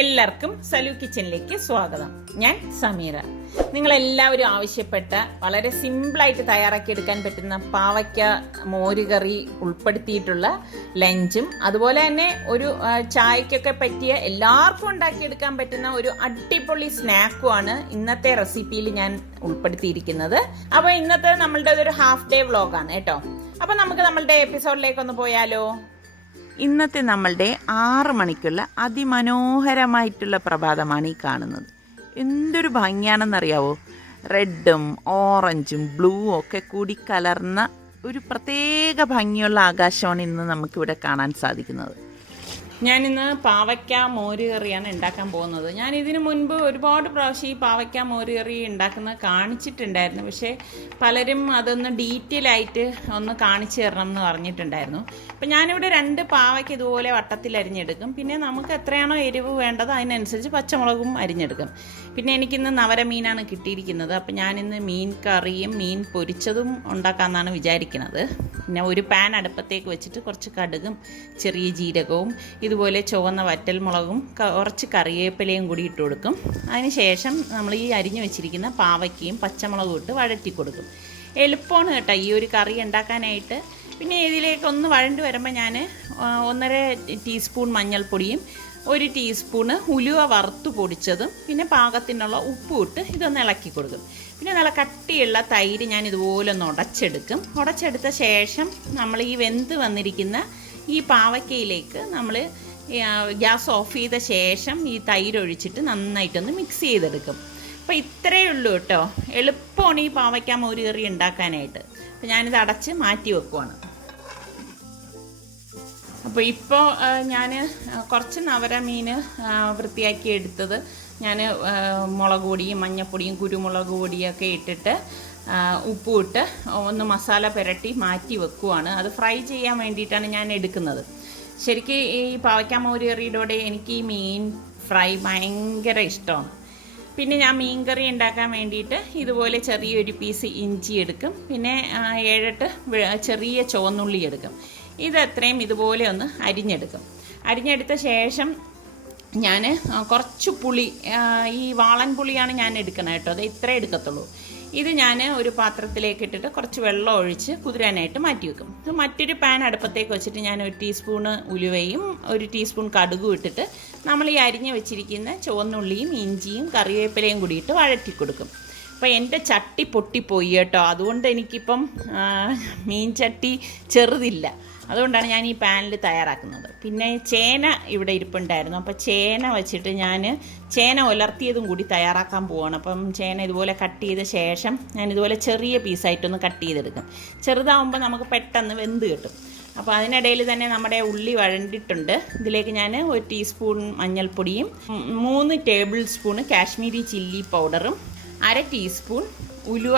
എല്ലാവർക്കും സലു കിച്ചനിലേക്ക് സ്വാഗതം. ഞാൻ സമീറ. നിങ്ങളെല്ലാവരും ആവശ്യപ്പെട്ട വളരെ സിമ്പിളായിട്ട് തയ്യാറാക്കിയെടുക്കാൻ പറ്റുന്ന പാവയ്ക്ക മോരുകറി ഉൾപ്പെടുത്തിയിട്ടുള്ള ലഞ്ചും അതുപോലെ തന്നെ ഒരു ചായക്കൊക്കെ പറ്റിയ എല്ലാവർക്കും ഉണ്ടാക്കിയെടുക്കാൻ പറ്റുന്ന ഒരു അടിപൊളി സ്നാക്കുമാണ് ഇന്നത്തെ റെസിപ്പിയിൽ ഞാൻ ഉൾപ്പെടുത്തിയിരിക്കുന്നത്. അപ്പോൾ ഇന്നത്തെ നമ്മളുടെ ഒരു ഹാഫ് ഡേ വ്ളോഗാണ് കേട്ടോ. അപ്പോൾ നമുക്ക് നമ്മളുടെ എപ്പിസോഡിലേക്കൊന്ന് പോയാലോ. ഇന്നത്തെ നമ്മളുടെ 6 മണിക്കുള്ള അതിമനോഹരമായിട്ടുള്ള പ്രഭാതമാണ് ഈ കാണുന്നത്. എന്തൊരു ഭംഗിയാണെന്നറിയാവോ? റെഡും ഓറഞ്ചും ബ്ലൂവും ഒക്കെ കൂടി കലർന്ന ഒരു പ്രത്യേക ഭംഗിയുള്ള ആകാശമാണ് ഇന്ന് നമുക്കിവിടെ കാണാൻ സാധിക്കുന്നത്. ഞാനിന്ന് പാവയ്ക്ക മോരുകറിയാണ് ഉണ്ടാക്കാൻ പോകുന്നത്. ഞാൻ ഇതിനു മുൻപ് ഒരുപാട് പ്രാവശ്യം ഈ പാവയ്ക്ക മോരുകറി ഉണ്ടാക്കുന്നത് കാണിച്ചിട്ടുണ്ടായിരുന്നു. പക്ഷേ പലരും അതൊന്ന് ഡീറ്റെയിൽ ആയിട്ട് ഒന്ന് കാണിച്ചു തരണം എന്ന് പറഞ്ഞിട്ടുണ്ടായിരുന്നു. അപ്പം ഞാനിവിടെ 2 പാവയ്ക്ക് ഇതുപോലെ വട്ടത്തിൽ അരിഞ്ഞെടുക്കും. പിന്നെ നമുക്ക് എത്രയാണോ എരിവ് വേണ്ടത് അതിനനുസരിച്ച് പച്ചമുളകും അരിഞ്ഞെടുക്കും. പിന്നെ എനിക്കിന്ന് നവരമീനാണ് കിട്ടിയിരിക്കുന്നത്. അപ്പം ഞാനിന്ന് മീൻ കറിയും മീൻ പൊരിച്ചതും ഉണ്ടാക്കാമെന്നാണ് വിചാരിക്കുന്നത്. പിന്നെ ഒരു പാൻ അടുപ്പത്തേക്ക് വെച്ചിട്ട് കുറച്ച് കടുകും ചെറിയ ജീരകവും ഇതുപോലെ ചുവന്ന വറ്റൽമുളകും കുറച്ച് കറിവേപ്പിലയും കൂടി ഇട്ട് കൊടുക്കും. അതിന് ശേഷം നമ്മൾ ഈ അരിഞ്ഞു വെച്ചിരിക്കുന്ന പാവയ്ക്കയും പച്ചമുളകും ഇട്ട് വഴറ്റി കൊടുക്കും. എളുപ്പമാണ് കേട്ടോ ഈ ഒരു കറി ഉണ്ടാക്കാനായിട്ട്. പിന്നെ ഇതിലേക്കൊന്ന് വഴണ്ടി വരുമ്പോൾ ഞാൻ 1.5 ടീസ്പൂൺ മഞ്ഞൾപ്പൊടിയും 1 ടീസ്പൂണ് ഉലുവ വറുത്ത് പൊടിച്ചതും പിന്നെ പാകത്തിനുള്ള ഉപ്പും ഇട്ട് ഇതൊന്ന് ഇളക്കി കൊടുക്കും. പിന്നെ നല്ല കട്ടിയുള്ള തൈര് ഞാൻ ഇതുപോലെ ഒന്ന് ഉടച്ചെടുക്കും. ഉടച്ചെടുത്ത ശേഷം നമ്മൾ ഈ വെന്ത് വന്നിരിക്കുന്ന ഈ പാവയ്ക്കയിലേക്ക് നമ്മൾ ഗ്യാസ് ഓഫ് ചെയ്ത ശേഷം ഈ തൈര് ഒഴിച്ചിട്ട് നന്നായിട്ടൊന്ന് മിക്സ് ചെയ്തെടുക്കും. അപ്പോൾ ഇത്രയേ ഉള്ളൂ കേട്ടോ. എളുപ്പമാണ് ഈ പാവയ്ക്ക മോരുകറി ഉണ്ടാക്കാനായിട്ട്. അപ്പോൾ ഞാനിത് അടച്ച് മാറ്റി വെക്കുവാണ്. അപ്പോൾ ഇപ്പോൾ ഞാൻ കുറച്ച് നവരമീൻ വൃത്തിയാക്കി എടുത്തത് ഞാൻ മുളക് പൊടിയും മഞ്ഞൾപ്പൊടിയും കുരുമുളക് പൊടിയൊക്കെ ഇട്ടിട്ട് ഉപ്പും ഇട്ട് ഒന്ന് മസാല പുരട്ടി മാറ്റി വെക്കുവാണ്. അത് ഫ്രൈ ചെയ്യാൻ വേണ്ടിയിട്ടാണ് ഞാൻ എടുക്കുന്നത്. ശരിക്കും ഈ പാവയ്ക്ക മോരുകറിയുടെ എനിക്ക് ഈ മീൻ ഫ്രൈ ഭയങ്കര ഇഷ്ടമാണ്. പിന്നെ ഞാൻ മീൻ കറി ഉണ്ടാക്കാൻ വേണ്ടിയിട്ട് ഇതുപോലെ ചെറിയൊരു പീസ് ഇഞ്ചി എടുക്കും. പിന്നെ 7-8 ചെറിയ ചുവന്നുള്ളി എടുക്കും. ഇതെത്രയും ഇതുപോലെ ഒന്ന് അരിഞ്ഞെടുക്കും. അരിഞ്ഞെടുത്ത ശേഷം ഞാൻ കുറച്ച് പുളി, ഈ വാളൻ പുളിയാണ് ഞാൻ എടുക്കുന്നത് കേട്ടോ. അത് ഇത്രേ എടുക്കത്തുള്ളൂ. ഇത് ഞാൻ ഒരു പാത്രത്തിലേക്ക് ഇട്ടിട്ട് കുറച്ച് വെള്ളം ഒഴിച്ച് കുതിരാനായിട്ട് മാറ്റി വെക്കും. മറ്റൊരു പാൻ അടുപ്പത്തേക്ക് വെച്ചിട്ട് ഞാൻ 1 ടീസ്പൂണ് ഉലുവയും 1 ടീസ്പൂൺ കടുകും ഇട്ടിട്ട് നമ്മൾ ഈ അരിഞ്ഞ് വെച്ചിരിക്കുന്ന ചുവന്നുള്ളിയും ഇഞ്ചിയും കറിവേപ്പിലയും കൂടിയിട്ട് വഴറ്റി കൊടുക്കും. അപ്പോൾ എൻ്റെ ചട്ടി പൊട്ടിപ്പോയി കേട്ടോ. അതുകൊണ്ട് എനിക്കിപ്പം മീൻ ചട്ടി ചെറുതില്ല. അതുകൊണ്ടാണ് ഞാൻ ഈ പാനിൽ തയ്യാറാക്കുന്നത്. പിന്നെ ചേന ഇവിടെ ഇരിപ്പുണ്ടായിരുന്നു. അപ്പോൾ ചേന വെച്ചിട്ട് ഞാൻ ചേന ഉലർത്തിയതും കൂടി തയ്യാറാക്കാൻ പോവുകയാണ്. അപ്പം ചേന ഇതുപോലെ കട്ട് ചെയ്ത ശേഷം ഞാൻ ഇതുപോലെ ചെറിയ പീസായിട്ടൊന്ന് കട്ട് ചെയ്തെടുക്കും. ചെറുതാവുമ്പോൾ നമുക്ക് പെട്ടെന്ന് വെന്ത് കിട്ടും. അപ്പോൾ അതിനിടയിൽ തന്നെ നമ്മുടെ ഉള്ളി വഴണ്ടിട്ടുണ്ട്. ഇതിലേക്ക് ഞാൻ 1 ടീസ്പൂൺ മഞ്ഞൾപ്പൊടിയും 3 ടേബിൾ സ്പൂൺ കാശ്മീരി ചില്ലി പൗഡറും 1/2 ടീസ്പൂൺ ഉലുവ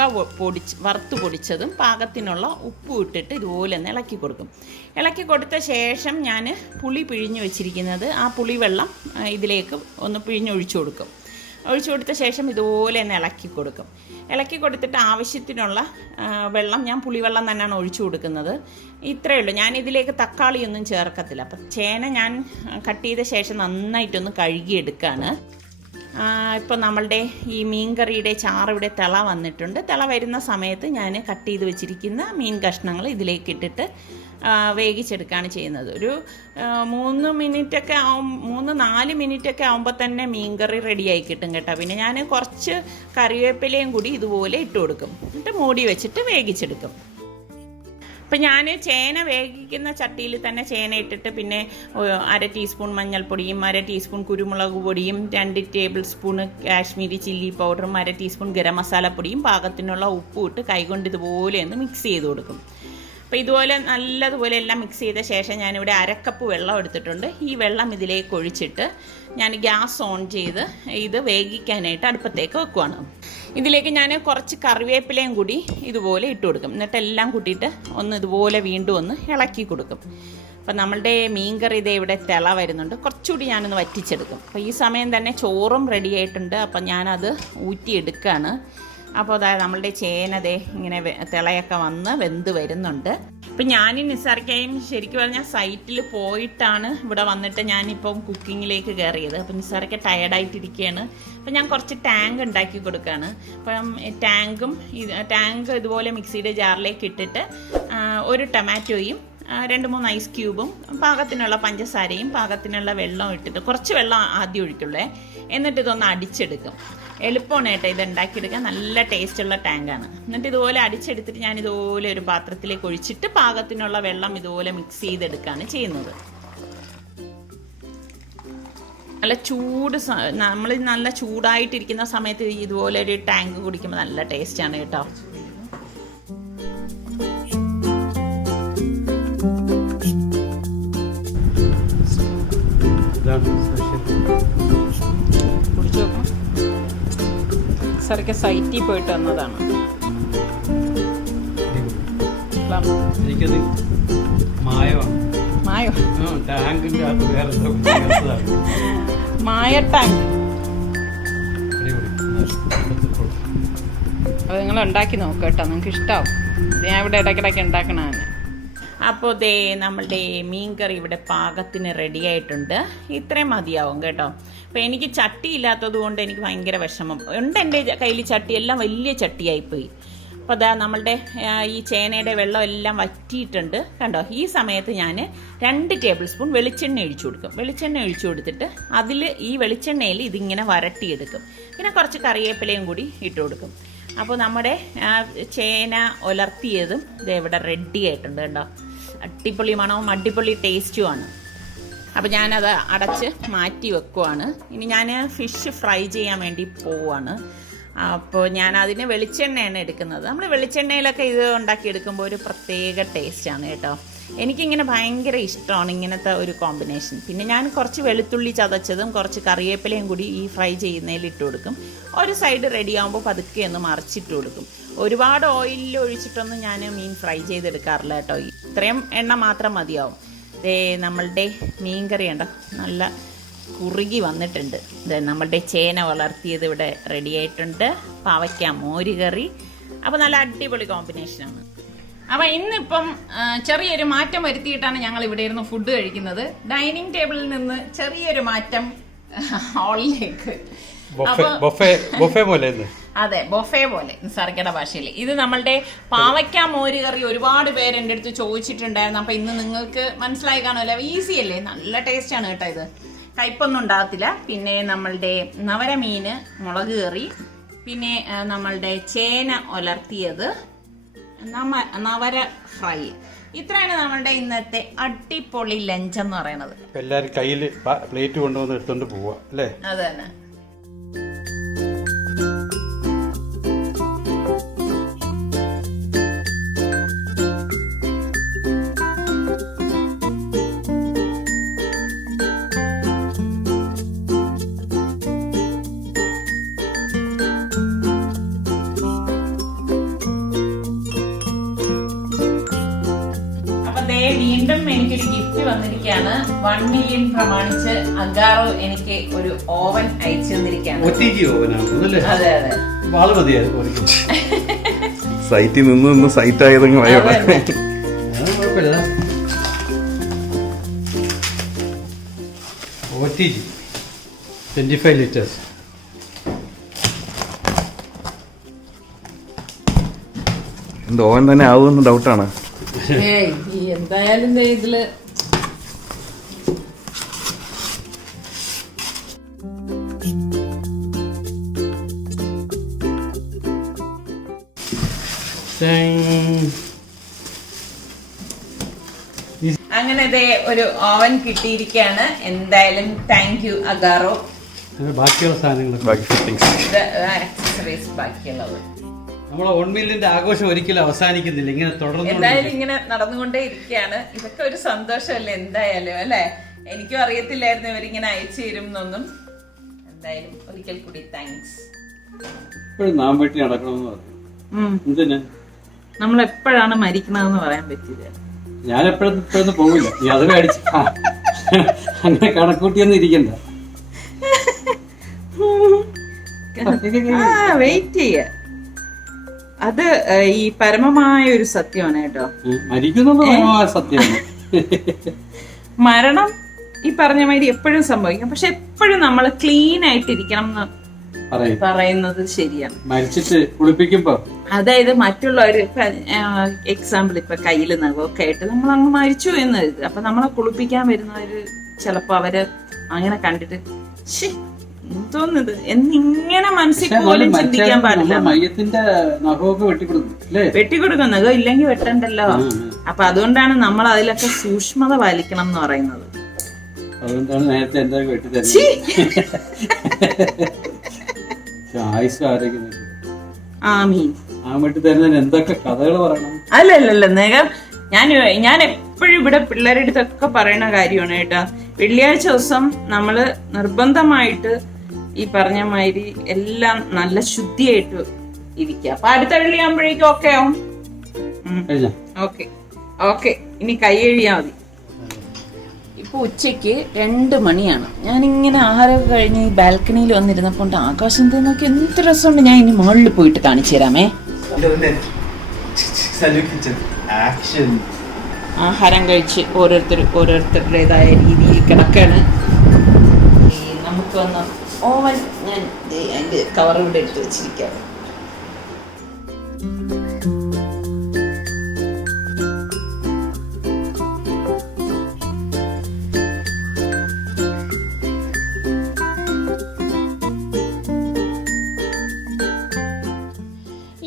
വറുത്ത് പൊടിച്ചതും പാകത്തിനുള്ള ഉപ്പും ഇട്ടിട്ട് ഇതുപോലെ ഒന്ന് ഇളക്കി കൊടുക്കും. ഇളക്കി കൊടുത്ത ശേഷം ഞാൻ പുളി പിഴിഞ്ഞ് വെച്ചിരിക്കുന്നത് ആ പുളിവെള്ളം ഇതിലേക്ക് ഒന്ന് പിഴിഞ്ഞൊഴിച്ചു കൊടുക്കും. ഒഴിച്ചു കൊടുത്ത ശേഷം ഇതുപോലെ ഒന്ന് ഇളക്കി കൊടുക്കും. ഇളക്കി കൊടുത്തിട്ട് ആവശ്യത്തിനുള്ള വെള്ളം ഞാൻ പുളിവെള്ളം തന്നെയാണ് ഒഴിച്ചു കൊടുക്കുന്നത്. ഇത്രയേ ഉള്ളൂ. ഞാൻ ഇതിലേക്ക് തക്കാളിയൊന്നും ചേർക്കത്തില്ല. അപ്പം ചേന ഞാൻ കട്ട് ചെയ്ത ശേഷം നന്നായിട്ടൊന്ന് കഴുകിയെടുക്കുകയാണ്. ഇപ്പോൾ നമ്മളുടെ ഈ മീൻ കറിയുടെ ചാറ് ഇവിടെ തിള വന്നിട്ടുണ്ട്. തിള വരുന്ന സമയത്ത് ഞാൻ കട്ട് ചെയ്ത് വെച്ചിരിക്കുന്ന മീൻ കഷ്ണങ്ങൾ ഇതിലേക്ക് ഇട്ടിട്ട് വേവിച്ചെടുക്കുകയാണ് ചെയ്യുന്നത്. ഒരു 3-4 മിനിറ്റൊക്കെ ആകുമ്പോൾ തന്നെ മീൻ കറി റെഡിയായി കിട്ടും കേട്ടോ. പിന്നെ ഞാൻ കുറച്ച് കറിവേപ്പിലയും കൂടി ഇതുപോലെ ഇട്ട് കൊടുക്കും. എന്നിട്ട് മൂടി വെച്ചിട്ട് വേവിച്ചെടുക്കും. അപ്പം ഞാൻ ചേന വേവിക്കുന്ന ചട്ടിയിൽ തന്നെ ചേന ഇട്ടിട്ട് പിന്നെ 1/2 ടീസ്പൂൺ മഞ്ഞൾപ്പൊടിയും 1/2 ടീസ്പൂൺ കുരുമുളക് പൊടിയും 2 ടേബിൾ സ്പൂണ് കാശ്മീരി ചില്ലി പൗഡറും 1/2 ടീസ്പൂൺ ഗരം മസാലപ്പൊടിയും പാകത്തിനുള്ള ഉപ്പും ഇട്ട് കൈകൊണ്ട് ഇതുപോലെ ഒന്ന് മിക്സ് ചെയ്ത് കൊടുക്കും. അപ്പോൾ ഇതുപോലെ നല്ലതുപോലെ എല്ലാം മിക്സ് ചെയ്ത ശേഷം ഞാനിവിടെ 1/2 കപ്പ് വെള്ളം എടുത്തിട്ടുണ്ട്. ഈ വെള്ളം ഇതിലേക്ക് ഒഴിച്ചിട്ട് ഞാൻ ഗ്യാസ് ഓൺ ചെയ്ത് ഇത് വേവിക്കാനായിട്ട് അടുപ്പത്തേക്ക് വെക്കുവാണ്. ഇതിലേക്ക് ഞാൻ കുറച്ച് കറിവേപ്പിലയും കൂടി ഇതുപോലെ ഇട്ട് കൊടുക്കും. എന്നിട്ട് എല്ലാം കൂട്ടിയിട്ട് ഒന്ന് ഇതുപോലെ വീണ്ടും ഒന്ന് ഇളക്കി കൊടുക്കും. അപ്പം നമ്മളുടെ മീൻ കറി ഇതേ ഇവിടെ തിള വരുന്നുണ്ട്. കുറച്ചുകൂടി ഞാനൊന്ന് വറ്റിച്ചെടുക്കും. അപ്പോൾ ഈ സമയം തന്നെ ചോറും റെഡി ആയിട്ടുണ്ട്. അപ്പം ഞാനത് ഊറ്റിയെടുക്കുകയാണ്. അപ്പോൾ അതായത് നമ്മളുടെ ചേനതേ ഇങ്ങനെ തിളയൊക്കെ വന്ന് വെന്ത് വരുന്നുണ്ട്. അപ്പം ഞാനും നിസാർക്കയും ശരിക്കും പറഞ്ഞാൽ സൈറ്റിൽ പോയിട്ടാണ് ഇവിടെ വന്നിട്ട് ഞാനിപ്പം കുക്കിങ്ങിലേക്ക് കയറിയത്. അപ്പം നിസാർക്ക ടയർഡായിട്ടിരിക്കുകയാണ്. അപ്പം ഞാൻ കുറച്ച് ടാങ്ക് ഉണ്ടാക്കി കൊടുക്കുകയാണ്. അപ്പം ടാങ്ക് ഇതുപോലെ മിക്സിയുടെ ജാറിലേക്ക് ഇട്ടിട്ട് ഒരു ടൊമാറ്റോയും 2-3 ഐസ് ക്യൂബും പാകത്തിനുള്ള പഞ്ചസാരയും പാകത്തിനുള്ള വെള്ളവും ഇട്ടിട്ട് കുറച്ച് വെള്ളം ആദ്യം ഒഴിക്കുള്ളേ. എന്നിട്ട് ഇതൊന്ന് അടിച്ചെടുക്കും. എളുപ്പമാണ് കേട്ടോ ഇത് ഉണ്ടാക്കിയെടുക്കാൻ. നല്ല ടേസ്റ്റുള്ള ടാങ്കാണ്. എന്നിട്ട് ഇതുപോലെ അടിച്ചെടുത്തിട്ട് ഞാൻ ഇതുപോലെ ഒരു പാത്രത്തിലേക്ക് ഒഴിച്ചിട്ട് പാകത്തിനുള്ള വെള്ളം ഇതുപോലെ മിക്സ് ചെയ്തെടുക്കുകയാണ് ചെയ്യുന്നത്. നല്ല നമ്മൾ നല്ല ചൂടായിട്ടിരിക്കുന്ന സമയത്ത് ഇതുപോലെ ഒരു ടാങ്ക് കുടിക്കുമ്പോൾ നല്ല ടേസ്റ്റാണ് കേട്ടോ. കുടിച്ചു നോക്കണം. സാറൊക്കെ സൈറ്റിൽ പോയിട്ട് വന്നതാണ്. മായ ടാങ്ക് അത് നിങ്ങൾ ഉണ്ടാക്കി നോക്കുക കേട്ടോ, നിങ്ങൾക്ക് ഇഷ്ടമാവും. ഞാൻ ഇവിടെ ഇടയ്ക്കിടയ്ക്ക് ഉണ്ടാക്കണതാണ്. അപ്പോൾ ദേ നമ്മളുടെ മീൻകറി ഇവിടെ പാകത്തിന് റെഡി ആയിട്ടുണ്ട്. ഇത്രയും മതിയാവും കേട്ടോ. അപ്പോൾ എനിക്ക് ചട്ടി ഇല്ലാത്തത് കൊണ്ട് എനിക്ക് ഭയങ്കര വിഷമം ഉണ്ട്. എൻ്റെ കയ്യിൽ ചട്ടി എല്ലാം വലിയ ചട്ടിയായിപ്പോയി. അപ്പോൾ അതാ നമ്മളുടെ ഈ ചേനയുടെ വെള്ളം എല്ലാം വറ്റിയിട്ടുണ്ട് കണ്ടോ. ഈ സമയത്ത് ഞാൻ 2 ടേബിൾ സ്പൂൺ വെളിച്ചെണ്ണ ഒഴിച്ചു കൊടുക്കും. വെളിച്ചെണ്ണ ഒഴിച്ചു കൊടുത്തിട്ട് ഈ വെളിച്ചെണ്ണയിൽ ഇതിങ്ങനെ വരട്ടിയെടുക്കും. പിന്നെ കുറച്ച് കറിവേപ്പിലയും കൂടി ഇട്ട് കൊടുക്കും. അപ്പോൾ നമ്മുടെ ചേന ഉലർത്തിയതും ഇത് ഇവിടെ റെഡി ആയിട്ടുണ്ട് കേട്ടോ. അടിപൊളി മണവും അടിപൊളി ടേസ്റ്റുമാണ്. അപ്പോൾ ഞാനത് അടച്ച് മാറ്റി വെക്കുവാണ്. ഇനി ഞാൻ ഫിഷ് ഫ്രൈ ചെയ്യാൻ വേണ്ടി പോവാണ്. അപ്പോൾ ഞാൻ അതിന് വെളിച്ചെണ്ണയാണ് എടുക്കുന്നത്. നമ്മൾ വെളിച്ചെണ്ണയിലൊക്കെ ഇത് ഉണ്ടാക്കിയെടുക്കുമ്പോൾ ഒരു പ്രത്യേക ടേസ്റ്റാണ് കേട്ടോ. എനിക്കിങ്ങനെ ഭയങ്കര ഇഷ്ടമാണ് ഇങ്ങനത്തെ ഒരു കോമ്പിനേഷൻ. പിന്നെ ഞാൻ കുറച്ച് വെളുത്തുള്ളി ചതച്ചതും കുറച്ച് കറിവേപ്പിലയും കൂടി ഈ ഫ്രൈ ചെയ്യുന്നതിൽ ഇട്ട് കൊടുക്കും. ഒരു സൈഡ് റെഡി ആകുമ്പോൾ പതുക്കെ ഒന്ന് മറിച്ചിട്ട് കൊടുക്കും. ഒരുപാട് ഓയിലിൽ ഒഴിച്ചിട്ടൊന്നും ഞാൻ മീൻ ഫ്രൈ ചെയ്തെടുക്കാറില്ല കേട്ടോ. ഇത്രയും എണ്ണ മാത്രം മതിയാവും. നമ്മളുടെ മീൻ കറി ഉണ്ടോ നല്ല കുറുകി വന്നിട്ടുണ്ട്. നമ്മളുടെ ചേന വളർത്തിയത് ഇവിടെ റെഡി ആയിട്ടുണ്ട്. പാവയ്ക്ക മോര് കറി. അപ്പോൾ നല്ല അടിപൊളി കോമ്പിനേഷനാണ്. അപ്പം ഇന്നിപ്പം ചെറിയൊരു മാറ്റം വരുത്തിയിട്ടാണ് ഞങ്ങൾ ഇവിടെ ഇരുന്ന് ഫുഡ് കഴിക്കുന്നത്. ഡൈനിങ് ടേബിളിൽ നിന്ന് ചെറിയൊരു മാറ്റം ഹാളിലേക്ക്. അതെ, ബൊഫേ പോലെ നിസാർക്കയുടെ ഭാഷയിൽ. ഇത് നമ്മളുടെ പാവയ്ക്ക മോര് കറി ഒരുപാട് പേര് എൻ്റെ അടുത്ത് ചോദിച്ചിട്ടുണ്ടായിരുന്നു. അപ്പം ഇന്ന് നിങ്ങൾക്ക് മനസ്സിലായി കാണുമല്ലോ. ഈസി അല്ലേ, നല്ല ടേസ്റ്റാണ് കേട്ടോ. ഇത് കയ്പൊന്നും ഉണ്ടാകത്തില്ല. പിന്നെ നമ്മളുടെ നവരമീന് മുളക് കറി, പിന്നെ നമ്മളുടെ ചേന ഉലർത്തിയത്, നവര ഫ്രൈ. ഇത്രയാണ് നമ്മളുടെ ഇന്നത്തെ അടിപൊളി ലഞ്ച് എന്ന് പറയുന്നത്. എല്ലാരും കയ്യിൽ പ്ലേറ്റ് കൊണ്ടുവന്ന് എടുത്തോണ്ട് പോവാ അല്ലേ? അത് തന്നെ. വീണ്ടും എനിക്കൊരു ഗിഫ്റ്റ് വന്നിരിക്കുകയാണ്. 1 മില്യൺ പ്രമാണിച്ച് അഗാറോ എനിക്ക് ഒരു ഓവൻ അയച്ചു തന്നിരിക്കുകയാണ്. അതെ അതെ, സൈറ്റിൽ നിന്ന് സൈറ്റ് ആയതെങ്കിൽ 25 ലിറ്റേഴ്സ്. ഓവൻ തന്നെ ആവുമെന്ന് ഡൗട്ടാണ്. എന്തായാലും ഇതില് അങ്ങനെ ഒരു ഓവൻ കിട്ടിയിരിക്കുകയാണ്. എന്തായാലും താങ്ക് യു അഗാറോ. ബാക്കിയുള്ള സാധനങ്ങൾ ആക്സസറീസ് ബാക്കിയുള്ളത്. നമ്മളെ 1 മില്യന്റെ ആഘോഷം ഒരിക്കലും അവസാനിക്കുന്നില്ല. ഇങ്ങനെ തുടർന്ന് എന്തായാലും ഇങ്ങനെ നടന്നുകൊണ്ടേ ഇരിക്കുകയാണ്. ഇതൊക്കെ ഒരു സന്തോഷമല്ലേ എന്തായാലും അല്ലെ. എനിക്കും അറിയത്തില്ലായിരുന്നു ഇവരിങ്ങനെ അയച്ചു തരും എന്നൊന്നും. എന്തായാലും ഒരിക്കൽ കൂടി താങ്ക്സ്. നാം വീട്ടിൽ നടക്കണമെന്ന് പറഞ്ഞു. നമ്മൾ എപ്പോഴാണ് മരിക്കണമെന്ന് പറയാൻ പറ്റില്ല. ഞാൻ എപ്പോഴൊന്നും പോകില്ല. നീ അത് മേടിച്ച അങ്ങനെ കണക്കൂട്ടിയൊന്നും ഇരിക്കണ്ട. വെയിറ്റ് ചെയ്യ. അത് ഈ പരമമായ ഒരു സത്യമാണ് കേട്ടോ. മരിക്കുന്നത് പരമമായ സത്യമാണ്. മരണം ഈ പറഞ്ഞ മാതിരി എപ്പോഴും സംഭവിക്കും. പക്ഷെ എപ്പോഴും നമ്മൾ ക്ലീൻ ആയിട്ടിരിക്കണം എന്ന് പറയുന്നത് ശരിയാണ്. മരിച്ചിട്ട് കുളിപ്പിക്കുമ്പോ, അതായത് മറ്റുള്ളവർ എക്സാമ്പിൾ ഇപ്പൊ കയ്യില് നഖമൊക്കെ ആയിട്ട് നമ്മൾ അങ്ങ് മരിച്ചു എന്ന് കരുതുക. അപ്പൊ നമ്മളെ കുളിപ്പിക്കാൻ വരുന്നവര് ചിലപ്പോ അവര് അങ്ങനെ കണ്ടിട്ട് എന്തോന്നത് എന്നിങ്ങനെ മനസ്സിൽ പോലും ചിന്തിക്കാൻ പാടില്ല. മയ്യത്തിന്റെ നഖമൊക്കെ വെട്ടിക്കൊടുക്കും. നഖം ഇല്ലെങ്കിൽ വെട്ടണ്ടല്ലോ. അപ്പൊ അതുകൊണ്ടാണ് നമ്മൾ അതിലൊക്കെ സൂക്ഷ്മത പാലിക്കണം എന്ന് പറയുന്നത്. അതുകൊണ്ടാണ് നേരത്തെ എന്താ വെട്ടി എന്തൊക്കെ കഥകൾ പറയണം. അല്ലല്ല നഖം ഞാൻ എപ്പോഴും ഇവിടെ പിള്ളേരുടെ അടുത്തൊക്കെ പറയുന്ന കാര്യമാണ് കേട്ടോ. വെള്ളിയാഴ്ച ദിവസം നമ്മള് നിർബന്ധമായിട്ട് ഈ പറഞ്ഞ മാതിരി എല്ലാം നല്ല ശുദ്ധിയായിട്ട് ഇരിക്കുക. അപ്പൊ അടുത്ത വെള്ളിയാകുമ്പോഴേക്കും ഓക്കെ ആവും. ഓക്കെ ഓക്കെ, ഇനി കൈ കഴിയാ മതി. ഇപ്പൊ ഉച്ചക്ക് 2 മണിയാണ്. ഞാനിങ്ങനെ ആഹാരമൊക്കെ കഴിഞ്ഞ് ഈ ബാൽക്കണിയിൽ വന്നിരുന്നപ്പോൾ ആകാശം നോക്കി എന്ത് രസമുണ്ട്. ഞാൻ ഇനി മുകളിൽ പോയിട്ട് കാണിച്ചു തരാമേ. ആഹാരം കഴിച്ച് ഓരോരുത്തരുടേതായ രീതിയിൽ കിടക്കാണ്. നമുക്ക് വന്ന ഓവൻ ഞാൻ അതിന്റെ കവർ ഇവിടെ എടുത്ത് വെച്ചിരിക്കാം.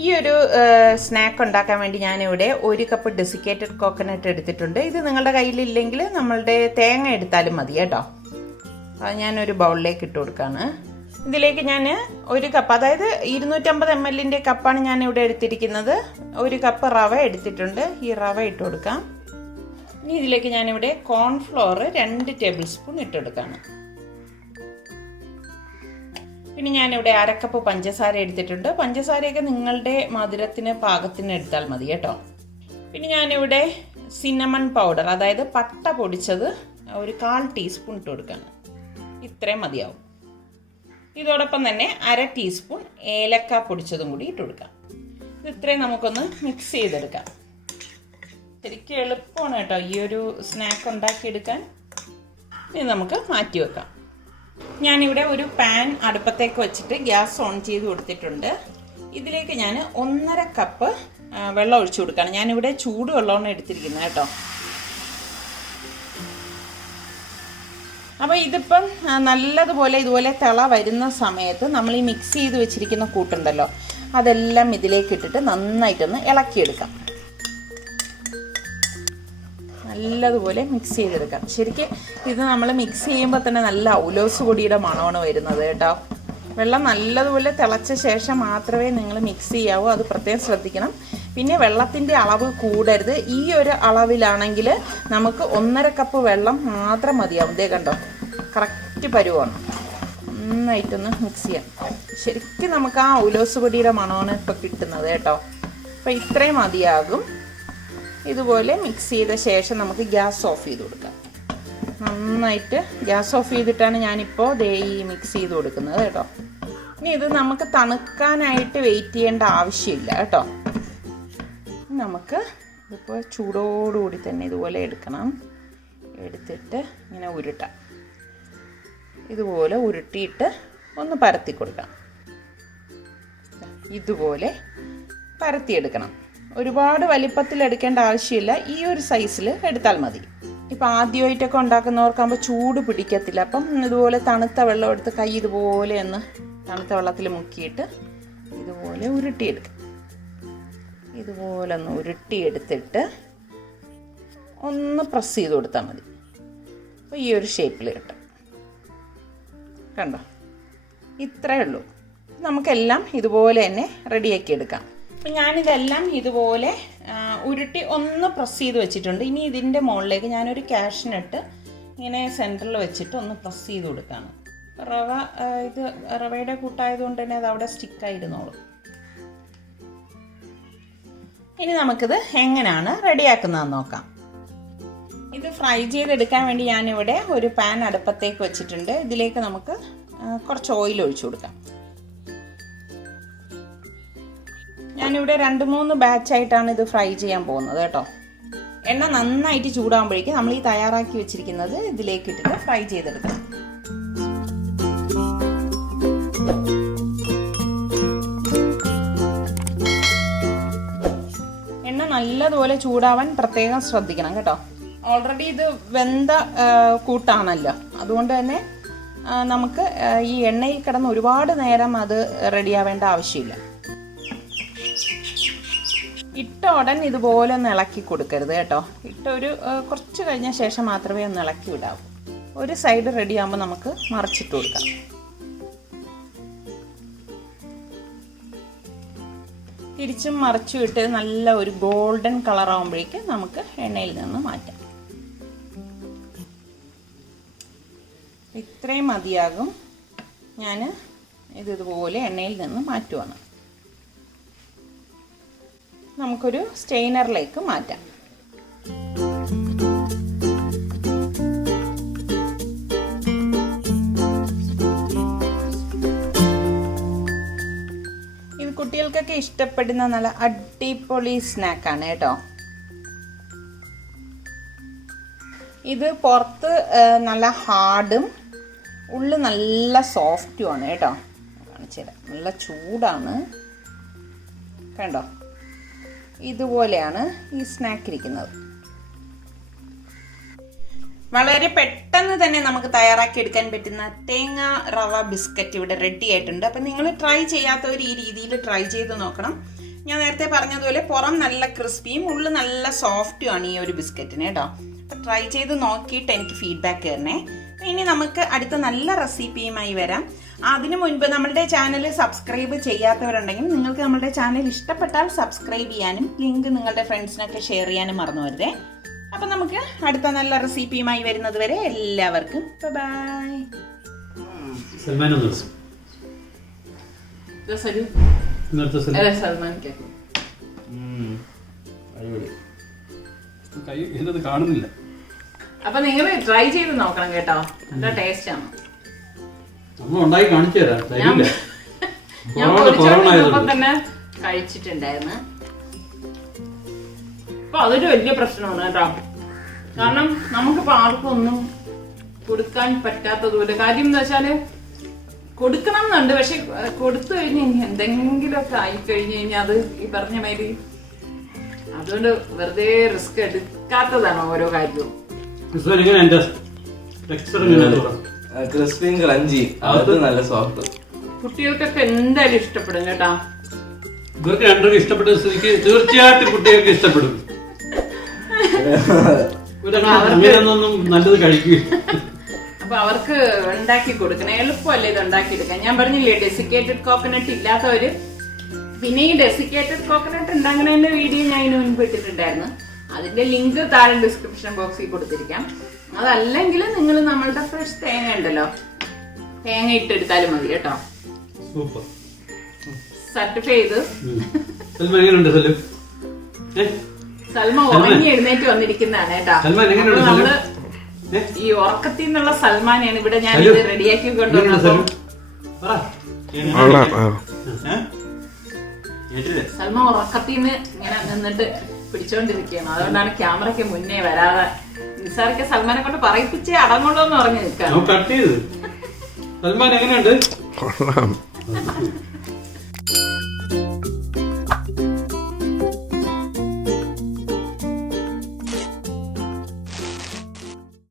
ഈ ഒരു സ്നാക്ക് ഉണ്ടാക്കാൻ വേണ്ടി ഞാനിവിടെ 1 കപ്പ് ഡെസിക്കേറ്റഡ് കോക്കനട്ട് എടുത്തിട്ടുണ്ട്. ഇത് നിങ്ങളുടെ കയ്യിലില്ലെങ്കിൽ നമ്മളുടെ തേങ്ങ എടുത്താലും മതി കേട്ടോ. ഞാനൊരു ബൗളിലേക്ക് ഇട്ട് കൊടുക്കുകയാണ്. ഇതിലേക്ക് ഞാൻ 1 കപ്പ്, അതായത് 250 ml കപ്പാണ് ഞാൻ ഇവിടെ എടുത്തിരിക്കുന്നത്. 1 കപ്പ് റവ എടുത്തിട്ടുണ്ട്. ഈ റവ ഇട്ട് കൊടുക്കാം. ഇനി ഇതിലേക്ക് ഞാനിവിടെ കോൺഫ്ലോർ 2 ടേബിൾ സ്പൂൺ ഇട്ടെടുക്കുകയാണ്. പിന്നെ ഞാനിവിടെ 1/2 കപ്പ് പഞ്ചസാര എടുത്തിട്ടുണ്ട്. പഞ്ചസാരയൊക്കെ നിങ്ങളുടെ മധുരത്തിന് പാകത്തിന് എടുത്താൽ മതി കേട്ടോ. പിന്നെ ഞാനിവിടെ സിന്നമൺ പൗഡർ, അതായത് പട്ട പൊടിച്ചത് 1/4 ടീസ്പൂൺ ഇട്ട് കൊടുക്കുകയാണ്. ഇത്രയും മതിയാവും. ഇതോടൊപ്പം തന്നെ 1/2 ടീസ്പൂൺ ഏലക്ക പൊടിച്ചതും കൂടി ഇട്ട് കൊടുക്കാം. ഇത് ഇത്രയും നമുക്കൊന്ന് മിക്സ് ചെയ്തെടുക്കാം. ശരിക്കും എളുപ്പമാണ് കേട്ടോ ഈ ഒരു സ്നാക്ക് ഉണ്ടാക്കിയെടുക്കാൻ. ഇത് നമുക്ക് മാറ്റി വെക്കാം. ഞാനിവിടെ ഒരു പാൻ അടുപ്പത്തേക്ക് വെച്ചിട്ട് ഗ്യാസ് ഓൺ ചെയ്ത് കൊടുത്തിട്ടുണ്ട്. ഇതിലേക്ക് ഞാൻ 1.5 കപ്പ് വെള്ളം ഒഴിച്ചു കൊടുക്കുകയാണ്. ഞാനിവിടെ ചൂടുവെള്ളമാണ് എടുത്തിരിക്കുന്നത് കേട്ടോ. അപ്പോൾ ഇതിപ്പം നല്ലതുപോലെ ഇതുപോലെ തിള വരുന്ന സമയത്ത് നമ്മൾ ഈ മിക്സ് ചെയ്ത് വെച്ചിരിക്കുന്ന കൂട്ടുണ്ടല്ലോ, അതെല്ലാം ഇതിലേക്ക് ഇട്ടിട്ട് നന്നായിട്ടൊന്ന് ഇളക്കിയെടുക്കാം. നല്ലതുപോലെ മിക്സ് ചെയ്തെടുക്കാം. ശരിക്കും ഇത് നമ്മൾ മിക്സ് ചെയ്യുമ്പോൾ തന്നെ നല്ല ഔലോസ് പൊടിയുടെ മണമാണ് വരുന്നത് കേട്ടോ. വെള്ളം നല്ലതുപോലെ തിളച്ച ശേഷം മാത്രമേ നിങ്ങൾ മിക്സ് ചെയ്യാവൂ. അത് പ്രത്യേകം ശ്രദ്ധിക്കണം. പിന്നെ വെള്ളത്തിൻ്റെ അളവ് കൂടരുത്. ഈ ഒരു അളവിലാണെങ്കിൽ നമുക്ക് 1.5 കപ്പ് വെള്ളം മാത്രം മതിയാവും. ഇതേ കണ്ടോ, കറക്റ്റ് പരുവാണ്. നന്നായിട്ടൊന്ന് മിക്സ് ചെയ്യാം. ശരിക്കും നമുക്ക് ആ ഔലോസ് പൊടിയുടെ മണമാണ് ഇപ്പോൾ കിട്ടുന്നത് കേട്ടോ. അപ്പോൾ ഇത്രയും മതിയാകും. ഇതുപോലെ മിക്സ് ചെയ്ത ശേഷം നമുക്ക് ഗ്യാസ് ഓഫ് ചെയ്ത് കൊടുക്കാം. നന്നായിട്ട് ഗ്യാസ് ഓഫ് ചെയ്തിട്ടാണ് ഞാനിപ്പോൾ ഈ മിക്സ് ചെയ്ത് കൊടുക്കുന്നത് കേട്ടോ. ഇനി ഇത് നമുക്ക് തണുക്കാനായിട്ട് വെയിറ്റ് ചെയ്യേണ്ട ആവശ്യമില്ല കേട്ടോ. നമുക്ക് ഇതിപ്പോൾ ചൂടോടുകൂടി തന്നെ ഇതുപോലെ എടുക്കണം. എടുത്തിട്ട് ഇങ്ങനെ ഉരുട്ടാം. ഇതുപോലെ ഉരുട്ടിയിട്ട് ഒന്ന് പരത്തി കൊടുക്കാം. ഇതുപോലെ പരത്തിയെടുക്കണം. ഒരുപാട് വലിപ്പത്തിൽ എടുക്കേണ്ട ആവശ്യമില്ല. ഈ ഒരു സൈസിൽ എടുത്താൽ മതി. ഇപ്പം ആദ്യമായിട്ടൊക്കെ ഉണ്ടാക്കുന്നവർക്കാകുമ്പോൾ ചൂട് പിടിക്കത്തില്ല. അപ്പം ഇതുപോലെ തണുത്ത വെള്ളം എടുത്ത് കൈ ഇതുപോലെ ഒന്ന് തണുത്ത വെള്ളത്തിൽ മുക്കിയിട്ട് ഇതുപോലെ ഉരുട്ടിയെടുക്കാം. ഇതുപോലെ ഒന്ന് ഉരുട്ടിയെടുത്തിട്ട് ഒന്ന് പ്രസ് ചെയ്ത് കൊടുത്താൽ മതി. അപ്പോൾ ഈ ഒരു ഷേപ്പിൽ കിട്ടും. കണ്ടോ, ഇത്രയേ ഉള്ളൂ. നമുക്കെല്ലാം ഇതുപോലെ തന്നെ റെഡിയാക്കി എടുക്കാം. അപ്പം ഞാനിതെല്ലാം ഇതുപോലെ ഉരുട്ടി ഒന്ന് പ്രസ് ചെയ്ത് വെച്ചിട്ടുണ്ട്. ഇനി ഇതിൻ്റെ മുകളിലേക്ക് ഞാനൊരു കാഷ്നട്ട് ഇങ്ങനെ സെൻറ്ററിൽ വെച്ചിട്ട് ഒന്ന് പ്രസ് ചെയ്ത് കൊടുക്കുകയാണ്. റവ ഇത് റവയുടെ കൂട്ടായതുകൊണ്ട് തന്നെ അത് അവിടെ സ്റ്റിക്കായിരുന്നോളും. ഇനി നമുക്കിത് എങ്ങനെയാണ് റെഡിയാക്കുന്നതെന്ന് നോക്കാം. ഇത് ഫ്രൈ ചെയ്തെടുക്കാൻ വേണ്ടി ഞാനിവിടെ ഒരു പാൻ അടുപ്പത്തേക്ക് വെച്ചിട്ടുണ്ട്. ഇതിലേക്ക് നമുക്ക് കുറച്ച് ഓയിൽ ഒഴിച്ചു കൊടുക്കാം. ഞാനിവിടെ 2-3 ബാച്ചായിട്ടാണ് ഇത് ഫ്രൈ ചെയ്യാൻ പോകുന്നത് കേട്ടോ. എണ്ണ നന്നായിട്ട് ചൂടാകുമ്പോഴേക്കും നമ്മൾ ഈ തയ്യാറാക്കി വെച്ചിരിക്കുന്നത് ഇതിലേക്ക് ഇട്ടിട്ട് ഫ്രൈ ചെയ്തെടുക്കണം. എണ്ണ നല്ലതുപോലെ ചൂടാവാൻ പ്രത്യേകം ശ്രദ്ധിക്കണം കേട്ടോ. ഓൾറെഡി ഇത് വെന്ത കൂട്ടാണല്ലോ, അതുകൊണ്ട് തന്നെ നമുക്ക് ഈ എണ്ണയിൽ കിടന്ന് ഒരുപാട് നേരം അത് റെഡിയാവേണ്ട ആവശ്യമില്ല. ഇട്ട ഉടൻ ഇതുപോലെ ഒന്ന് ഇളക്കി കൊടുക്കരുത് കേട്ടോ. ഒരു കുറച്ച് കഴിഞ്ഞ ശേഷം മാത്രമേ ഒന്ന് ഇളക്കി വിടാവൂ. ഒരു സൈഡ് റെഡി ആകുമ്പോൾ നമുക്ക് മറിച്ചിട്ട് കൊടുക്കാം. തിരിച്ചും മറിച്ചും ഇട്ട് നല്ല ഒരു ഗോൾഡൻ കളർ ആകുമ്പോഴേക്ക് നമുക്ക് എണ്ണയിൽ നിന്ന് മാറ്റാം. ഇത്രയും മതിയാകും. ഞാൻ ഇതുപോലെ എണ്ണയിൽ നിന്ന് മാറ്റുവാണ്. നമുക്കൊരു സ്റ്റെയിനറിലേക്ക് മാറ്റാം. ഇത് കുട്ടികൾക്കൊക്കെ ഇഷ്ടപ്പെടുന്ന നല്ല അടിപൊളി സ്നാക്കാണ് കേട്ടോ. ഇത് പുറത്ത് നല്ല ഹാർഡും ഉള്ളിൽ നല്ല സോഫ്റ്റുമാണ് കേട്ടോ. കാണിച്ചു തരാം. നല്ല ചൂടാണ് കണ്ടോ. ഇതുപോലെയാണ് ഈ സ്നാക്ക് ഇരിക്കുന്നത്. വളരെ പെട്ടെന്ന് തന്നെ നമുക്ക് തയ്യാറാക്കി എടുക്കാൻ പറ്റുന്ന തേങ്ങ റവ ബിസ്ക്കറ്റ് ഇവിടെ റെഡി ആയിട്ടുണ്ട്. അപ്പം നിങ്ങൾ ട്രൈ ചെയ്യാത്തവർ ഈ രീതിയിൽ ട്രൈ ചെയ്ത് നോക്കണം. ഞാൻ നേരത്തെ പറഞ്ഞതുപോലെ പുറം നല്ല ക്രിസ്പിയും ഉള്ളിൽ നല്ല സോഫ്റ്റും ആണ് ഈ ഒരു ബിസ്ക്കറ്റിന് കേട്ടോ. അപ്പം ട്രൈ ചെയ്ത് നോക്കിയിട്ട് എനിക്ക് ഫീഡ്ബാക്ക് തരണേ. ഇനി നമുക്ക് അടുത്ത നല്ല റെസിപ്പിയുമായി വരാം. അതിനു മുൻപ് നമ്മളുടെ ചാനൽ സബ്സ്ക്രൈബ് ചെയ്യാത്തവരുണ്ടെങ്കിൽ നിങ്ങൾക്ക് നമ്മളുടെ ചാനൽ ഇഷ്ടപ്പെട്ടാൽ സബ്സ്ക്രൈബ് ചെയ്യാനും ലിങ്ക് നിങ്ങളുടെ ഫ്രണ്ട്സിനൊക്കെ ഷെയർ ചെയ്യാനും മറന്നു വരുതേ. അപ്പം നമുക്ക് അടുത്ത നല്ല റെസിപ്പിയുമായി വരുന്നത് വരെ എല്ലാവർക്കും ബൈ. കാണുന്നില്ല. അപ്പൊ നിങ്ങൾ ട്രൈ ചെയ്ത് നോക്കണം കേട്ടോ. നല്ല ടേസ്റ്റ് ആണ്. ഞാൻ തന്നെ കഴിച്ചിട്ടുണ്ടായിരുന്നു. അപ്പൊ അതൊരു വലിയ പ്രശ്നമാണ് കേട്ടോ. കാരണം നമുക്കിപ്പോ ആർക്കും ഒന്നും കൊടുക്കാൻ പറ്റാത്തതുപോലെ. കാര്യം എന്താ വെച്ചാല് കൊടുക്കണം എന്നുണ്ട്, പക്ഷെ കൊടുത്തു കഴിഞ്ഞ് എന്തെങ്കിലുമൊക്കെ ആയിക്കഴിഞ്ഞു കഴിഞ്ഞാൽ അത് ഈ പറഞ്ഞ മാതിരി അതുകൊണ്ട് വെറുതെ റിസ്ക് എടുക്കാത്തതാണ് ഓരോ കാര്യവും. ക്രിസ്പിയും ക്രഞ്ചിയും അത് നല്ല സോഫ്റ്റ്. കുട്ടികൾക്കൊക്കെ എന്തായാലും ഇഷ്ടപ്പെടും കേട്ടോ. ഇവർക്ക് രണ്ടുപേർക്ക് ഇഷ്ടപ്പെട്ട സ്ഥിതിക്ക് തീർച്ചയായിട്ടും കുട്ടികൾക്ക് ഇഷ്ടപ്പെടും. നല്ലത് കഴിക്കുക. അപ്പൊ അവർക്ക് ഉണ്ടാക്കി കൊടുക്കണം. എളുപ്പമല്ലേ ഇത് ഉണ്ടാക്കിയെടുക്കാൻ. ഞാൻ പറഞ്ഞില്ലേ ഡെസിക്കേറ്റഡ് കോക്കനട്ട് ഇല്ലാത്തവര്. പിന്നെ ഈ ഡെസിക്കേറ്റഡ് കോക്കനട്ട് ഉണ്ടാക്കുന്നതിന്റെ വീഡിയോ ഞാൻ ഇതിന് മുൻപ് ഇട്ടിട്ടുണ്ടായിരുന്നു. അതിന്റെ ലിങ്ക് താഴെ ഡിസ്ക്രിപ്ഷൻ ബോക്സിൽ കൊടുത്തിരിക്കാം. അതല്ലെങ്കിൽ നിങ്ങൾ നമ്മളുടെ ഫ്രഷ് തേങ്ങ ഉണ്ടല്ലോ, തേങ്ങ ഇട്ടെടുത്താലും മതി കേട്ടോ. സർട്ടിഫൈ ചെയ്ത് സൽമ ഉറങ്ങി എഴുന്നേറ്റ് വന്നിരിക്കുന്നതാണ് കേട്ടോ. നമ്മള് ഈ ഉറക്കത്തിൽ നിന്നുള്ള സൽമാനെയാണ് ഇവിടെ ഞാൻ ഇത് റെഡിയാക്കി കൊണ്ടുവന്നപ്പോ സൽമ ഉറക്കത്തിൽ നിന്ന് ഇങ്ങനെ നിന്നിട്ട് പിടിച്ചോണ്ടിരിക്കുകയാണ്. അതുകൊണ്ടാണ് ക്യാമറയ്ക്ക് മുന്നേ വരാതെ. നിസാർക്ക് സൽമാനെ കൊണ്ട് പറയിപ്പിച്ചേ അടങ്ങുള്ളൂ എന്ന് പറഞ്ഞു നിൽക്കാം.